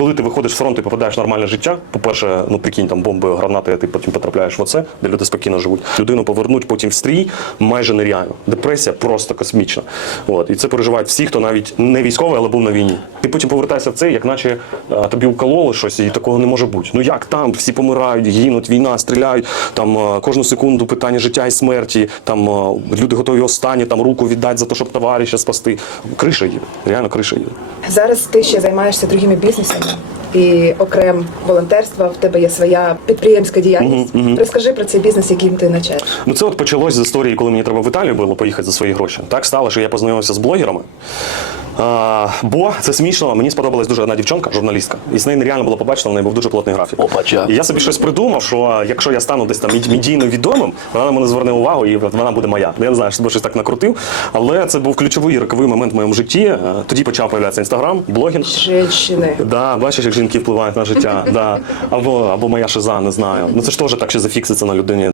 коли ти виходиш з фронту і попадаєш в нормальне життя, по-перше, ну прикинь, там бомби, гранати, а ти потім потрапляєш в оце, де люди спокійно живуть. Людину повернуть потім в стрій майже нереально. Депресія просто космічна. От. І це переживають всі, хто навіть не військовий, але був на війні. Ти потім повертаєшся в це, як наче е, тобі укололи щось, і такого не може бути. Ну як там? Всі помирають, гинуть, війна, стріляють, там е, кожну секунду питання життя і смерті, там е, люди готові останні там руку віддати за те, щоб товариша спасти. Криша їде, реально криша їде. Зараз ти ще займаєшся другими бізнесами. І окрем волонтерства, в тебе є своя підприємська діяльність. Розкажи про цей бізнес, яким ти начеш. Ну це от почалось з історії, коли мені треба в Італію було поїхати за свої гроші. Так стало, що я познайомився з блогерами. А, бо це смішно, мені сподобалась дуже одна дівчинка, журналістка, і з нею нереально було побачити, в неї був дуже плотний графік. Опача. І я собі щось придумав, що якщо я стану десь там мед- медійно відомим, вона на мене зверне увагу і вона буде моя. Ну, Я не знаю, що щось так накрутив. Але це був ключовий роковий момент в моєму житті. Е, Тоді почав появлятися інстаграм, блогінг. Женщини. Да, бачиш, як жінки впливають на життя. Да. Або, або моя шиза, не знаю. Ну це ж теж так ще зафікситься на людині.